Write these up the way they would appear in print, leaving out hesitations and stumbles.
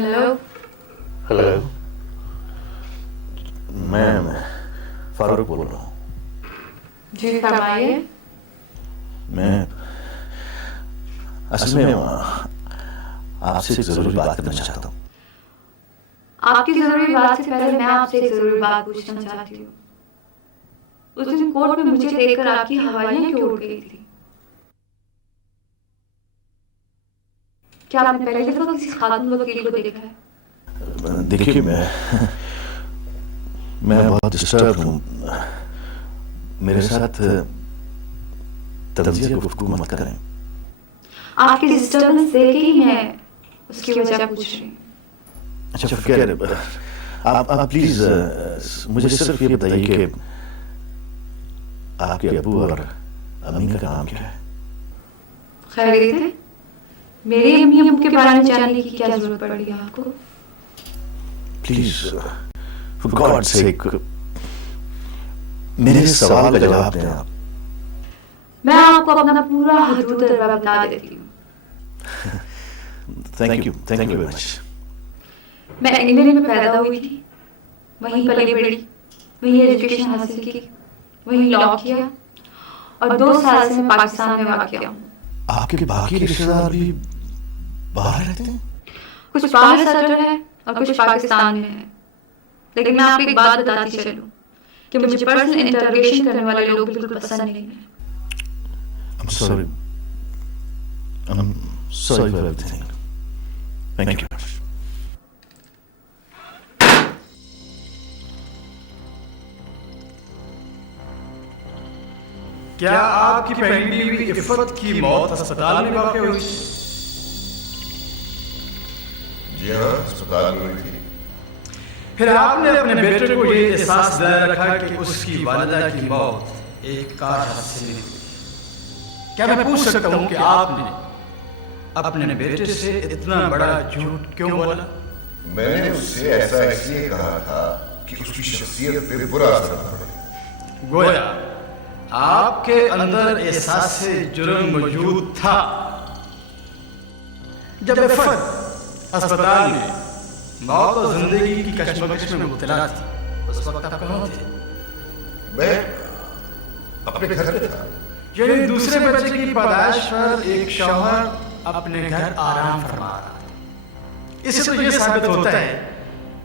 Hello. Hello. मैं फारूक बोल रहा हूँ। जी फरमाइए। मैं असल में आपसे एक ज़रूरी बात करना चाहता हूँ। आपकी जरूरी बात से पहले मैं आपसे एक जरूरी बात पूछना चाहती हूँ। उस दिन कोर्ट में मुझे देखकर आपकी हवाइयाँ क्यों उड़ गई थी? क्या आपने पहली दफा किसी खातून वकील को देखा है? देखिए, मैं बहुत डिस्टर्ब हूँ। मेरे साथ तंज़िया गुफ्तगू मत करें। आपकी डिस्टर्बेंस देख के ही मैं उसकी वजह पूछ रही हूँ। अच्छा खैर, आप प्लीज़ मुझे सिर्फ ये बताइए कि आपके अब्बू और अम्मी का नाम क्या है? खैरियत है? मेरी अम्मी अब्बू के बारे में जानने की क्या जरूरत पड़ी है आपको? प्लीज़ फॉर गॉड सेक मेरे सवाल का जवाब दें आप। मैं आपको अपना पूरा हदूद तजुर्बा बता देती हूँ। Thank you very much. मैं इंग्लैंड में पैदा हुई थी, वहीं पली बड़ी, वहीं एजुकेशन हासिल की, वहीं लॉ किया और 2 साल से मैं पाकिस्तान में वाक़या हूँ। आपके बाकी रिश्तेदार भी बाहर रहते हैं? कुछ बाहर सेटल है और कुछ पाकिस्तान में है। लेकिन मैं आपको एक बात बताती चलूं कि मुझे पर्सनल इंटरोगेशन करने वाले लोग बिल्कुल पसंद नहीं है। I'm sorry. I'm sorry for everything. Thank you. क्या आपकी पहली बीवी इफ़त की मौत अस्पताल में वाक़ हुई? जी हाँ, अस्पताल में हुई थी। फिर आपने अपने बेटे को ये एहसास दिलाया रखा कि उसकी वालिदा की मौत एक कार हादसे में हुई। क्या मैं पूछ सकता हूँ कि आपने अपने बेटे से इतना बड़ा झूठ क्यों बोला? मैंने उससे ऐसा इसलिए कहा था कि उसकी शख्सियत पे बुरा असर न पड़े। गोया आपके अंदर एहसास से जुर्म मौजूद था। जब इफ़त अस्पताल में मौत और जिंदगी की कशमकश में मुब्तला थी, उस वक्त आप कहाँ थे? मैं अपने घर पे था। यानी दूसरे बच्चे की पैदाइश पर एक शौहर अपने घर आराम फरमा रहा है। इससे तो ये साबित होता है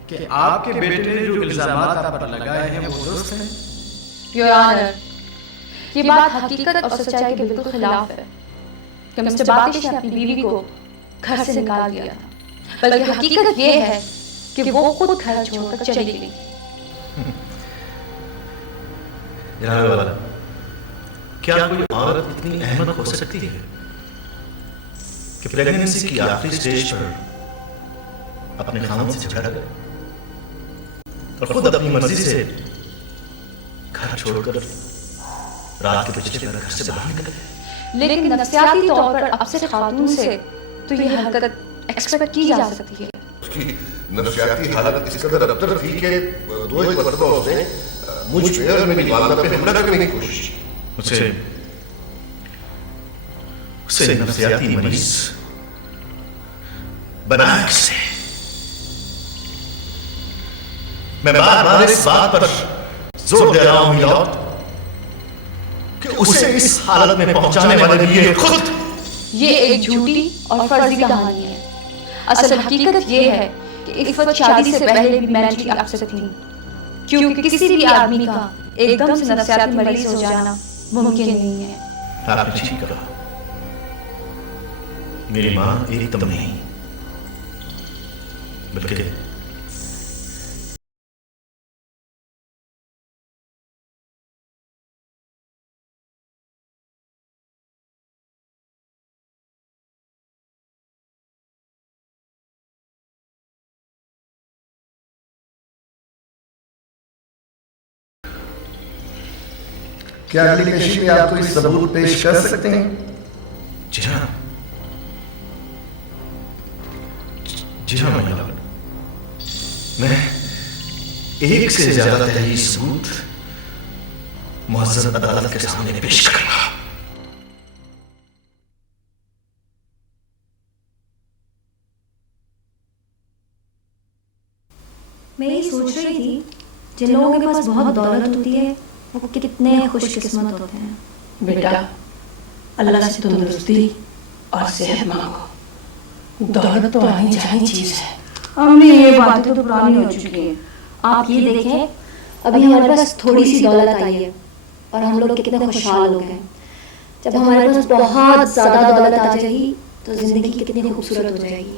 कि आपके बेटे ने जो इल्जामात आप पर लगाए हैं वो दुरुस्त हैं। योर ऑनर, ये बात हकीकत और सच्चाई के बिल्कुल खिलाफ है कि मिस्टर बाकिश ने अपनी बीवी को घर से निकाल दिया था। बल्कि हकीकत ये है कि वो खुद घर छोड़कर चली गई। जनाब वाला, क्या कोई औरत इतनी अहमक हो सकती है कि प्रेगनेंसी की आखिरी स्टेज पर अपने खामों से झगड़ा करे और खुद अपनी मर्जी से घर छोड़कर रात के बजे घर से बाहर निकले? लेकिन नफ्सियाती तौर पर अपसेट खातून से तो ये हरकत एक्सपेक्ट की जा सकती है। उसकी नफ्सियाती हालत इस कदर अबतर थी कि 2 मरतबा उसने मुझ पे और मेरी वालिदा पे हमला करने की कोशिश की। उसे नफ्सियाती मरीज बनाया किसे? मैं बार बार इस बात पर जोर दे रहा हूं लॉर्ड कि उसे इस हालत में पहुंचाने वाले भी ये खुद। ये एक झूठी और फर्जी कहानी है। असल हकीकत ये है कि इफ़त शादी से पहले भी मेंटली अपसेट थी, क्योंकि किसी भी आदमी का एकदम से नफ्सियाती मरीज हो जाना मुमकिन नहीं है। आपने ठीक कहा। मेरी मां एकदम नहीं, बल्कि क्या अगली पेशी में आप कोई सबूत पेश कर सकते हैं? जी हाँ, जी हाँ माय लॉर्ड। मैं एक से ज्यादा दलील सबूत मुअज़्ज़ज़ अदालत के सामने पेश करूंगा। मैं ये सोच रही थी, जिन लोगों के पास बहुत दौलत होती है वो कितने खुशकिस्मत होते हैं। बेटा, अल्लाह से तंदुरुस्ती और सेहत मांगो। दौलत तो आनी जानी चीज है। अम्मी, ये बातें तो पुरानी हो चुकी हैं। आप ये देखें, अभी हमारे पास थोड़ी सी दौलत आई है और हम लोग कितने खुशहाल हो गए। जब हमारे पास बहुत ज़्यादा दौलत आ जाएगी तो ज़िंदगी कितनी खूबसूरत हो जाएगी।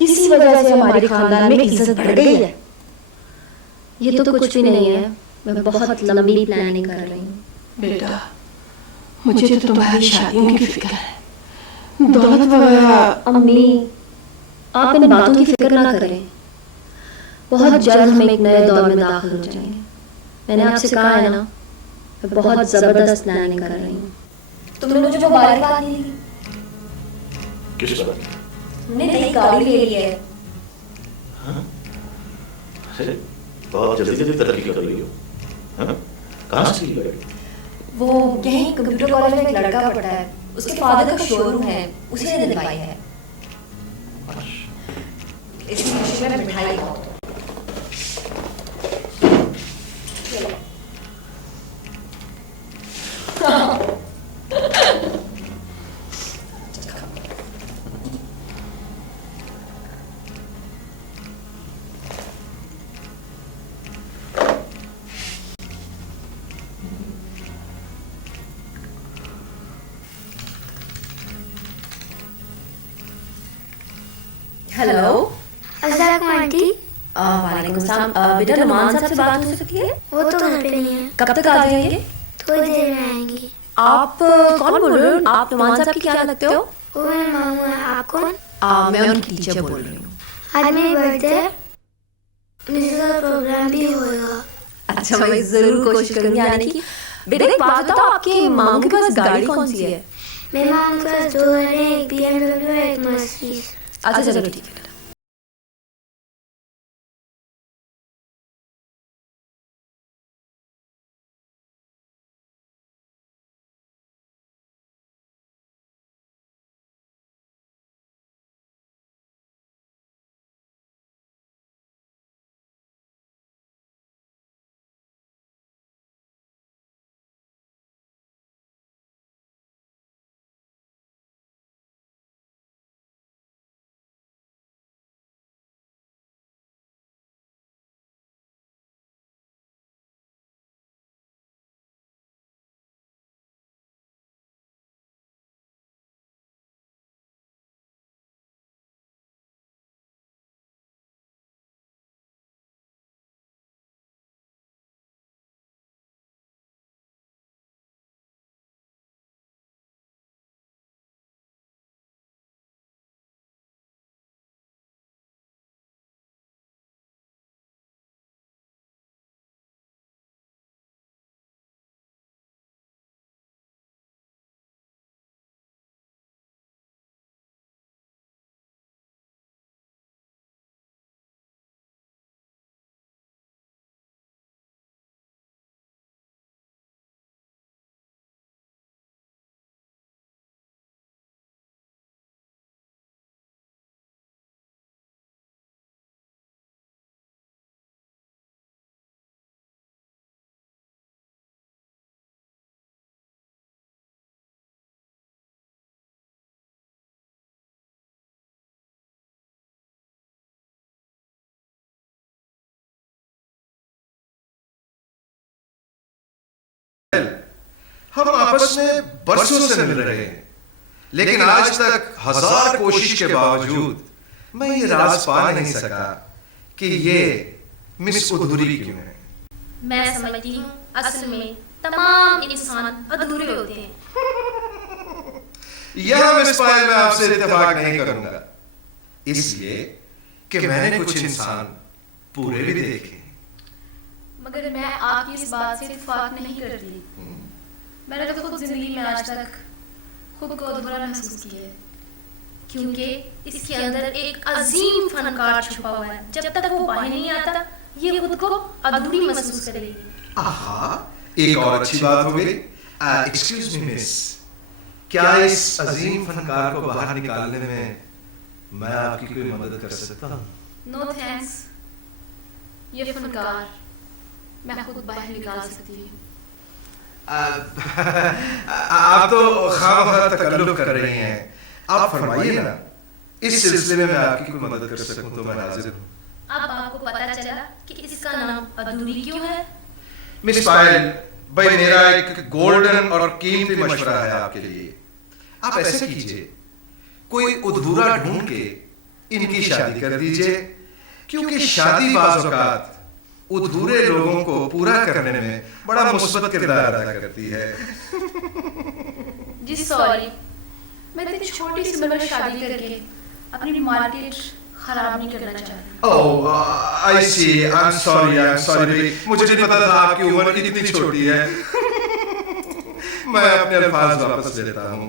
इसी वजह से हमारे खानदान में इज्जत बढ़ गई है। ये तो कुछ भी नहीं है, मैं बहुत लंबी प्लानिंग कर रही हूँ। बेटा, मुझे तो तुम्हारी शादियों की फिक्र है। दौलत वगैरह। अम्मी, आप इन बातों की फिक्र ना करें। बहुत जल्द हम एक नए दौर में दाखिल हो जाएंगे। मैंने आपसे कहा है ना, मैं बहुत ज़बरदस्त प्लानिंग कर रही हूँ। तुमने मुझे जो बात दी थी, किस बात? तुमने नई गाड़ी ले ली है। हाँ? अरे बहुत जल्दी जल्दी तरक्की कर रही हो। हाँ? कहाँ से ली गाड़ी? वो यहीं कंप्यूटर कॉलेज में एक लड़का पढ़ा है, उसके फादर का शोरूम है, उसी ने दिलवाई है। इसी खुशी में मिठाई खाओ। हेलो। अस्सलाम आंटी। वालेकुम सलाम। बेटा, नुमान साहब से बात हो सकती है? वो तो घर पे नहीं है। कब तक आ जाएंगे? थोड़ी देर में आएंगी। आप कौन बोल रहे हो? आप नुमान साहब की क्या लगते हो? वो मेरे मामू है। आप कौन? मैं उनकी टीचर बोल रही हूँ। आज मेरी बर्थडे है, म्यूजिकल प्रोग्राम भी होगा। अच्छा, मैं जरूर कोशिश करूंगी आने की। बेटा, एक बात बताओ, आपके मामू के पास गाड़ी कौन सी है? मेरे मामू के पास दो है, एक BMW और एक मर्सिडीज। अच्छा चलो ठीक है। हम आपस में बरसों से मिल रहे हैं, लेकिन आज तक 1000 कोशिश के बावजूद मैं ये राज पा नहीं सका कि ये मिस अधूरी क्यों है। मैं समझती हूँ असल में तमाम इंसान अधूरे होते हैं। यह मिस पायल मैं आपसे इत्तेफाक नहीं करूंगा, इसलिए कि मैंने कुछ इंसान पूरे भी देखे। मगर मैं आपकी इस बात से इत्तेफाक नहीं करती। मैंने तो खुद जिंदगी में आज तक खुद को अधूरा महसूस किया है, क्योंकि इसके अंदर एक अजीम फनकार छुपा हुआ है। जब तक वो बाहर नहीं आता, ये खुद को अधूरी महसूस करेगी। आहा, एक और अच्छी बात हो गई। एक्सक्यूज मी मिस, क्या इस अजीम फनकार को बाहर निकालने में मैं आपकी कोई मदद कर सकता हूँ? No thanks. ये फनकार मैं खुद बाहर निकाल सकती हूँ। आप तो खामखा तकल्लुफ कर रही हैं। आप फरमाइए ना, इस सिलसिले में आपकी कोई मदद कर सकूं तो मैं हाजिर हूँ। अब आपको पता चला कि इसका नाम अधूरी क्यों है? मिस पायल, भाई मेरा एक गोल्डन और कीमती मशवरा है आपके लिए। आप ऐसे कीजिए, कोई अधूरा ढूंढ के इनकी शादी कर दीजिए, क्योंकि शादी बाज़ औक़ात अधूरे लोगों को पूरा करने में बड़ा मुस्बत किरदार अदा करती है। जी सॉरी, मैं इतनी छोटी सी उम्र में शादी करके अपनी मार्केट खराब नहीं करना चाहती। ओह, आई सी, आई एम सॉरी, मुझे नहीं पता था आपकी उम्र इतनी छोटी है। मैं अपने अल्फाज वापस लेता हूँ।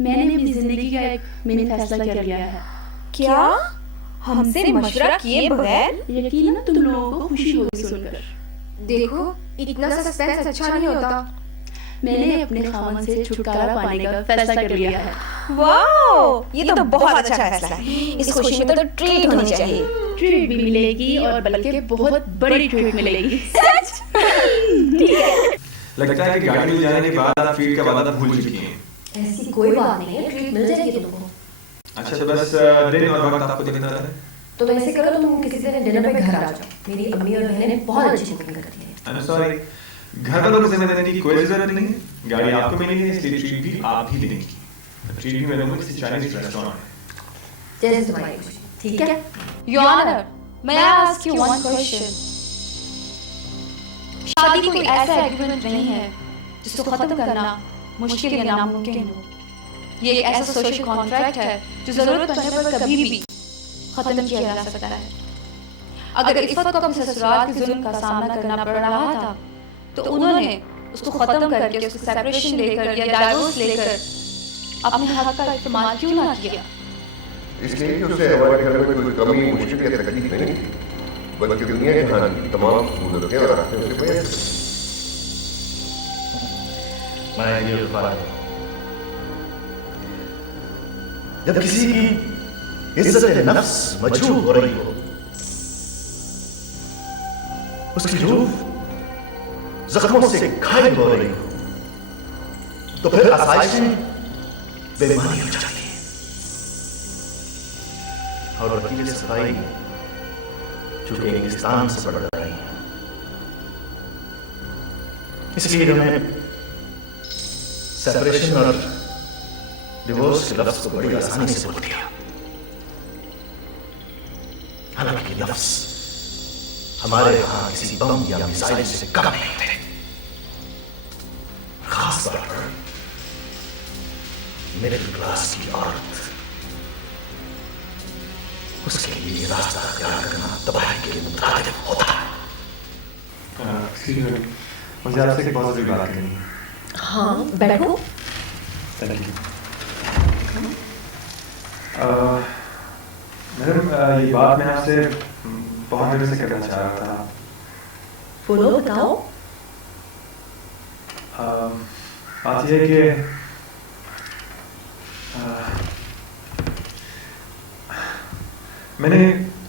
मैंने अपनी जिंदगी का एक मिनी फैसला कर लिया है। क्या? हमसे मशवरा किए बगैर? यकीनन तुम लोगों को खुशी होगी सुनकर। देखो, इतना सस्पेंस अच्छा नहीं होता। मैंने अपने खामन से छुटकारा पाने का फैसला कर लिया है। वाओ, ये तो बहुत अच्छा फैसला है। इस खुशी में तो ट्रीट होनी चाहिए। ट्रीट भी मिलेगी और बल्कि बहुत बड़ी ट्रीट मिलेगी। सच? लगता है कि गाड़ी मिल जाने के बाद आप ट्रीट का वादा भूल चुकी हैं। ऐसी कोई बात नहीं है, ट्रीट मिल जाएगी तुमको। अच्छा, तो बस दिन और वक्त आपको देखना है। तो वैसे करो, तुम किसी दिन डिनर पे घर आ जाओ। मेरी अम्मी और बहनें बहुत अच्छी कुकिंग करती हैं। आई एम सॉरी, घर वालों को जिम्मेदारी देने की कोई जरूरत नहीं है। गाड़ी आपको मिली है, इसलिए ट्रीट भी आप ही लेंगी। ट्रीट भी मैं लूंगा किसी चाइनीज रेस्टोरेंट में। जैसे तुम्हारी खुशी, ठीक है? Your honour, may I ask you one question? शादी कोई ऐसा एग्रीमेंट नहीं है जिसको खत्म करना मुश्किल या नामुमकिन हो। ये एक ऐसा सोशल कॉन्ट्रैक्ट है जो जरूरत पड़ने पर कभी भी खत्म किया जा सकता है। अगर इफ़त को अपने ससुराल के जुल्म का सामना करना पड़ रहा था, तो उन्होंने उसको खत्म करके उसको सेपरेशन लेकर या डाइवोर्स लेकर अपने हक का इस्तेमाल क्यों ना किया? इसलिए कि उसे अवॉइड करने में कोई कमी, मुश्किल या तकलीफ नहीं थी, बल्कि दुनिया जहान की तमाम सहूलतें और राहतें उसे मैसर थीं। My dear father, जब किसी की इज्जत नफ्स मजरूह हो रही हो, उसकी रूह जख्मों से घायल हो रही हो, तो फिर आसाइशें बेईमानी हो जाती है और वकील सफाई चूंकि इंग्लिस्तान से पढ़ रही है, इसलिए उन्हें सेपरेशन और डिवोर्स के लफ्ज को बड़ी आसानी से बोल दिया। हालांकि लफ्ज हमारे यहाँ किसी बम या मिसाइल से कम नहीं थे। खास तौर पर मिडिल क्लास की औरत, उसके लिए रास्ता तैयार करना तबाही के मुताबिक होता है। मुझे आपसे एक बहुत जरूरी बात करनी है। हाँ, बैठो। Thank you. मैडम, ये बात मैं आपसे बहुत देर से करना चाह रहा था। बोलो, बताओ। बात यह है कि मैंने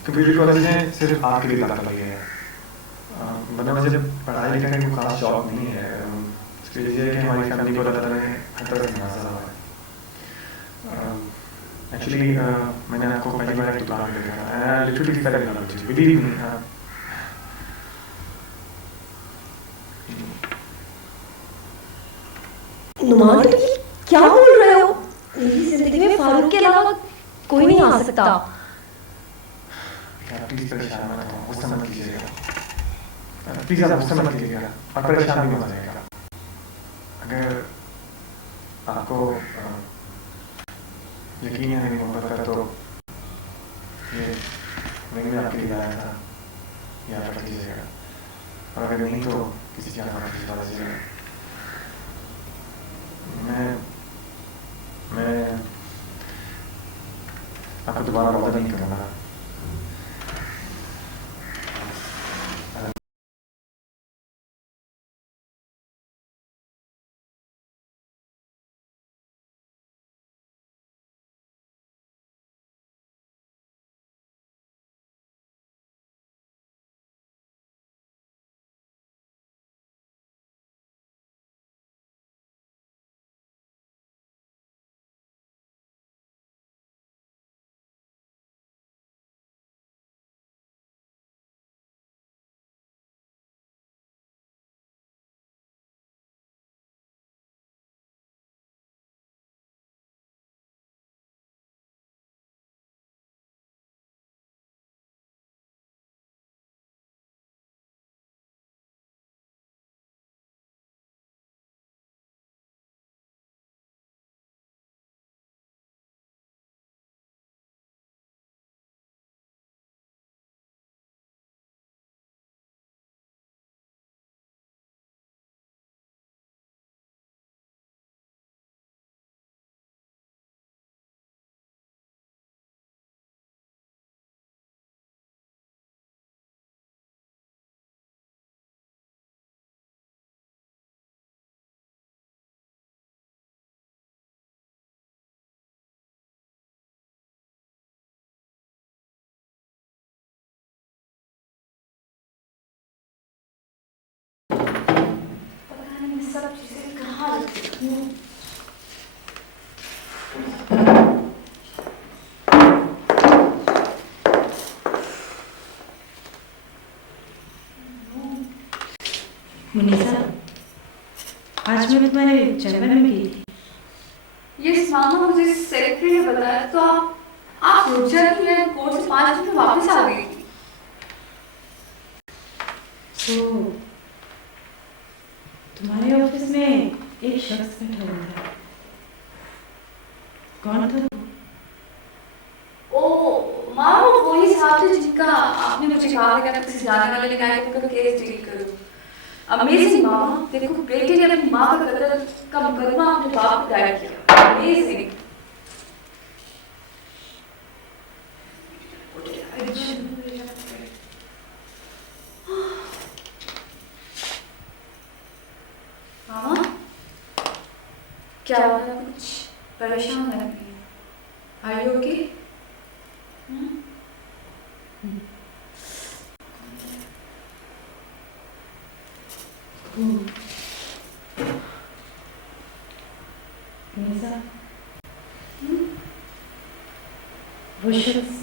कंप्यूटर कॉलेज में सिर्फ आपके लिए दाखिला लिया है, वरना मुझे पढ़ाई लिखाई का खास शौक नहीं है। इसके लिए कि हमारी फैमिली को अल्लाह ताला ने हर तरह से नवाजा हुआ है। एक्चुअली मैंने आपको पहली बार एक दुकान पे देखा, literally fell in love with you, believe me. Numan, तुम क्या बोल रहे हो? मेरी जिंदगी में फारूक के अलावा कोई नहीं आ सकता। प्लीज परेशान मत हो, गुस्सा मत कीजिएगा। प्लीज आप गुस्सा मत कीजिएगा और परेशान भी मत होइएगा। अगर आपको यकीन है मेरी मोहब्बत का, तो ये मैं आपके लिए आया था, याद रख लीजिएगा। और अगर नहीं तो किसी की आंखों में भिजवा दीजिएगा। मैं आपको दोबारा वादा नहीं करूँगा। सब चीजें कहाँ रखी हूँ? मुनीसा, आज मैं तुम्हारे चैम्बर में गई थी। ये मामा मुझे सेक्रेटरी ने बताया तो आप रुक जाती हैं, कोर्ट से 5 मिनट में वापस आ गई। तो तुम्हारे ऑफिस में एक शख्स बैठा हुआ था, कौन था? ओ मामा, वही साहब थे जिनका आपने मुझे कहा था कि आप किसी जाने वाले गायक का केस डील करो। अमेजिंग मामा, देखो बेटे ने अपनी माँ का कत्ल का मुकदमा अपने बाप पे दायर किया। अमेजिंग। मामा, क्या हुआ? कुछ परेशान लग रही है? Are you okay? मुनीसा, वो शख्स